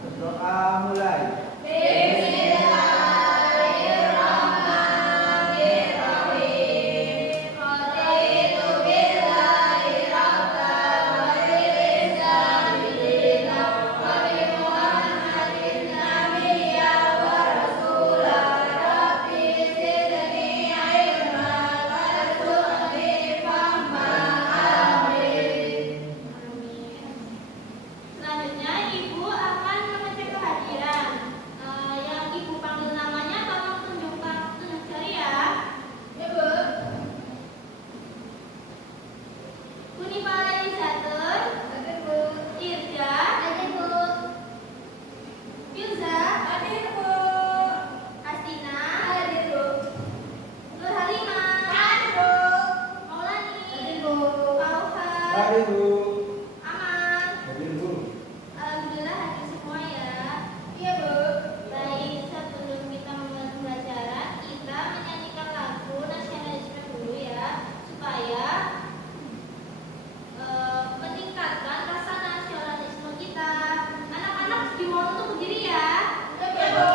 Berdoa mulai. Selanjutnya, Ibu akan mengecek kehadiran. Yang Ibu panggil namanya tolong tunjuk jari ya. Ya, Bu. Kunipara Izatur. Hadir, Bu. Irja. Hadir, Bu. Yuza. Hadir, Bu. Astina. Hadir, Bu. Nur Halimah. Hadir, Bu. Maulani. Hadir, Bu. Fauzan. Hadir, Bu. Aman. Hadir, Bu. Alhamdulillah hadir semua ya. Iya, Bu. Baik, sebelum kita memulai pembelajaran, kita menyanyikan lagu nasionalisme dulu ya, supaya meningkatkan rasa nasionalisme kita. Anak-anak dimohon untuk berdiri ya. Iya, Bu.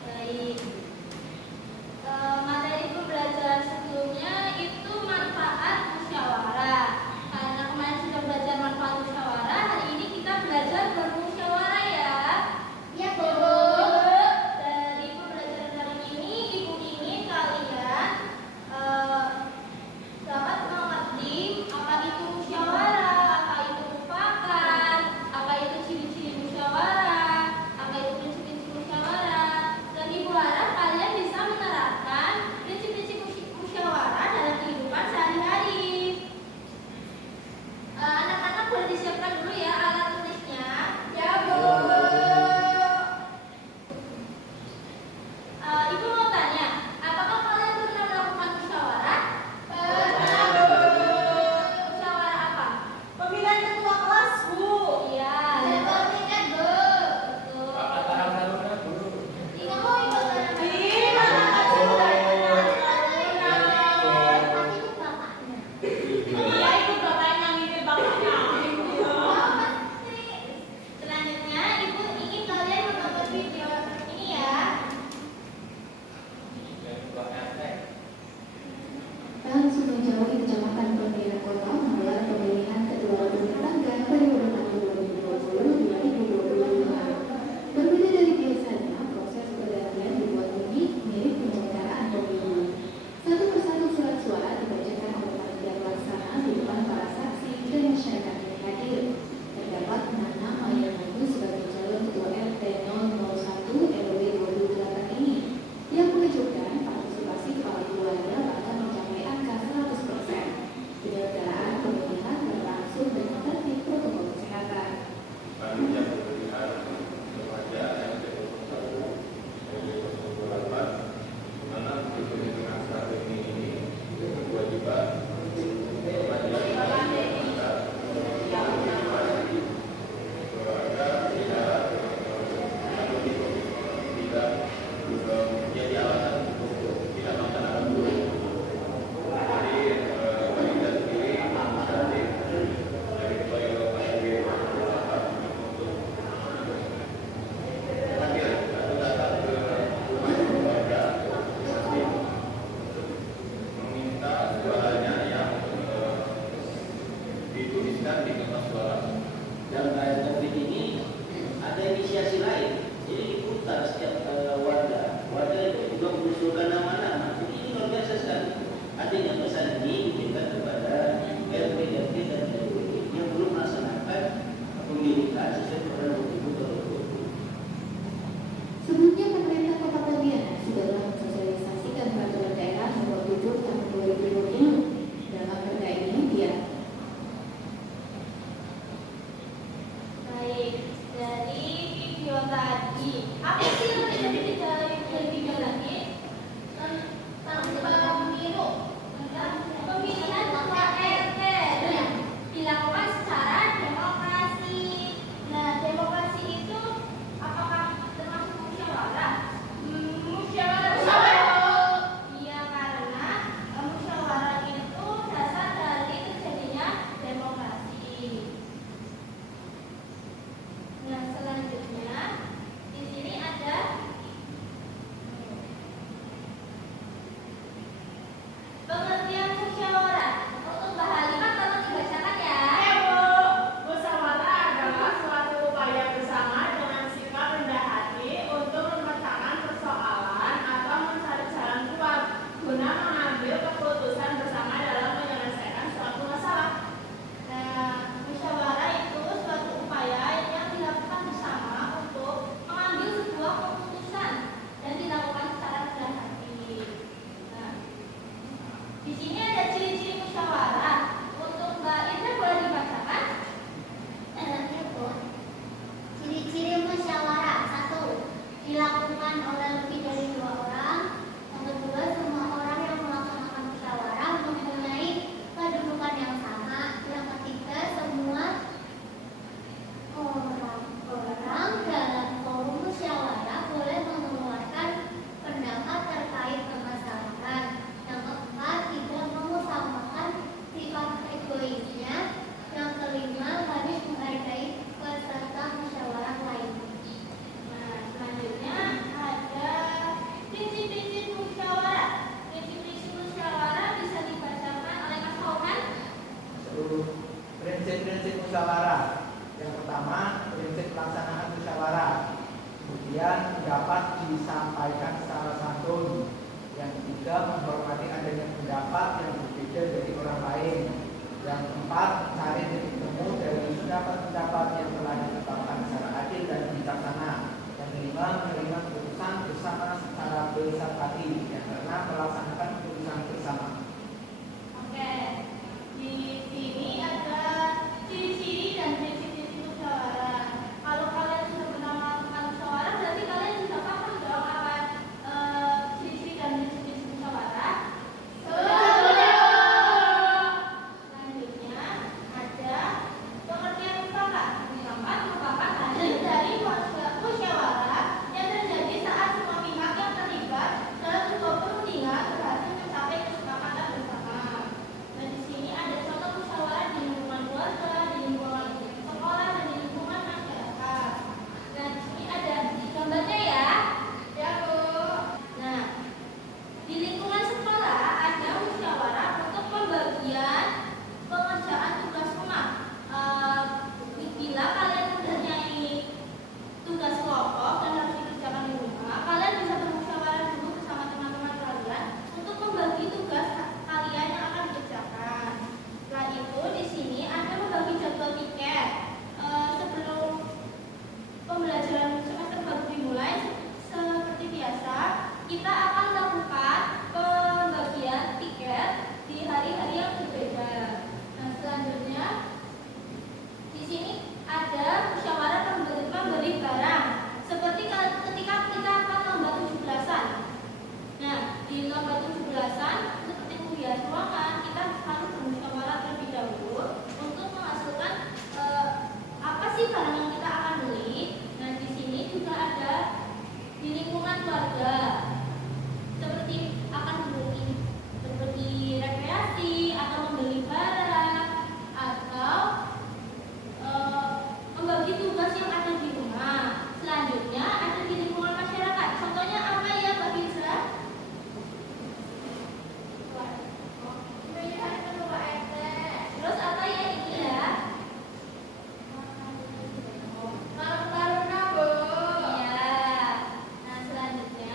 Baik. Materi pembelajaran sebelumnya itu manfaat musyawarah. Karena kemarin sudah belajar manfaat musyawarah, hari ini kita belajar bermusyawarah ya. Iya, Bu. Dari pembelajaran hari ini, Ibu ingin kalian dapat mengerti apa itu musyawarah, apa itu mufakat, apa itu ciri-ciri musyawarah, apa itu prinsip-prinsip musyawarah. Dan Ibu harap kalian bisa menerapkan prinsip-prinsip musyawarah dalam kehidupan sehari-hari. Anak-anak boleh disiapkan dulu ya alat tulisnya. Ya, Bu. Ibu mau tanya, apakah kalian pernah melakukan musyawarah? Pernah, Bu. Musyawarah apa? Pemilihan ketua kelas, Bu. Iya. Pemilihan, Bu. Betul. Kamu ikut bareng. Ih, mana kecil dari Pasti itu bapaknya. Iya, ikut bapaknya, mirip bapaknya. video tadi. Apa sih yang lebih detail dari video tadi? Tentang pemilu, tentang pemilihan ketua RT dilakukan secara demokrasi. Nah, demokrasi itu apakah termasuk musyawarah? Musyawarah. Iya, karena musyawarah itu dasar dari terjadinya demokrasi. Nah, selanjutnya di sini ada pengertian musyawarah. Untuk Mbak Halimah tolong dibacakan ya. Musyawarah adalah suatu upaya bersama dengan sikap rendah hati untuk memecahkan persoalan atau mencari jalan keluar guna mengambil keputusan bersama dalam menyelesaikan suatu masalah. Nah, musyawarah itu suatu upaya yang dilakukan bersama untuk mengambil sebuah keputusan dan dilakukan secara rendah hati. Nah, di sini ada ciri-ciri musyawarah. Untuk Mbak Indra boleh dibacakan? Ciri-ciri musyawarah: 1. Dilakukan oleh lebih dari 2 orang. Yang kedua, semua orang yang melaksanakan musyawarah mempunyai kedudukan yang sama. Yang ketiga, semua orang dalam forum musyawarah boleh mengeluarkan pendapat terkait permasalahan. Yang keempat, tidak mengutamakan sifat egoisnya. Yang kelima, harus menghargai peserta musyawarah lainnya. Nah, selanjutnya ada prinsip-prinsip musyawarah. Prinsip-prinsip musyawarah bisa dibacakan oleh Mas Kauman. Seluruh prinsip-prinsip musyawarah. Yang pertama, prinsip pelaksanaan musyawarah. Kemudian pendapat disampaikan secara santun. Yang ketiga, menghormati adanya pendapat yang berbeda dari orang lain. Yang keempat, cari titik temu dari pendapat-pendapat yang telah ditetapkan secara adil dan bijaksana. Yang kelima, menerima keputusan bersama secara bersepakati. Yang keenam, melaksanakan keputusan bersama. Oke, di sini ada ciri-ciri dan prinsip-prinsip musyawarah. Kalau kalian sudah pernah melakukan musyawarah, berarti kalian sudah paham dong apa ciri-ciri dan prinsip-prinsip musyawarah. Selanjutnya ada pengertian mufakat. Mufakat merupakan hasil dari musyawarah yang terjadi saat semua pihak yang terlibat dalam sebuah perundingan berhasil mencapai kesepakatan bersama. Nah, di sini ada contoh musyawarah di lingkungan keluarga, di lingkungan sekolah, dan di lingkungan masyarakat. Nah, di sini ada gambarnya ya. Ya, Bu. Nah, di lingkungan sekolah ada musyawarah untuk pembagian pengerjaan tugas rumah. Bila kalian mempunyai tugas kelompok dan harus dikerjakan di rumah, kalian bisa bermusyawarah dulu bersama teman-teman kalian untuk membagi tugas kalian yang akan dikerjakan. Setelah itu, di sini ada membagi jadwal tiket. Sebelum pembelajaran semester baru dimulai, seperti biasa, kita akan lakukan pembagian tiket di hari-hari yang berbeda. Nah, selanjutnya di sini ada musyawarah memberi barang. Seperti ketika kita akan lomba 17-an. Nah, di lomba 17-an seperti menghias ruangan, kita harus bermusyawarah terlebih dahulu untuk menghasilkan apa sih barang yang kita akan beli. Nah, di sini juga ada di lingkungan keluarga. Seperti akan berbagi rekreasi atau membeli barang atau membagi tugas yang ada di rumah. Selanjutnya ada di lingkungan masyarakat. Contohnya apa ya, Mbak Fitza? Pemilihan ketua RT. Terus apa ya ini ya? Taruna, Bu. Iya. Nah, selanjutnya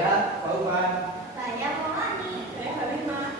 Saya Pauban. Saya Maulani. Saya Halimah.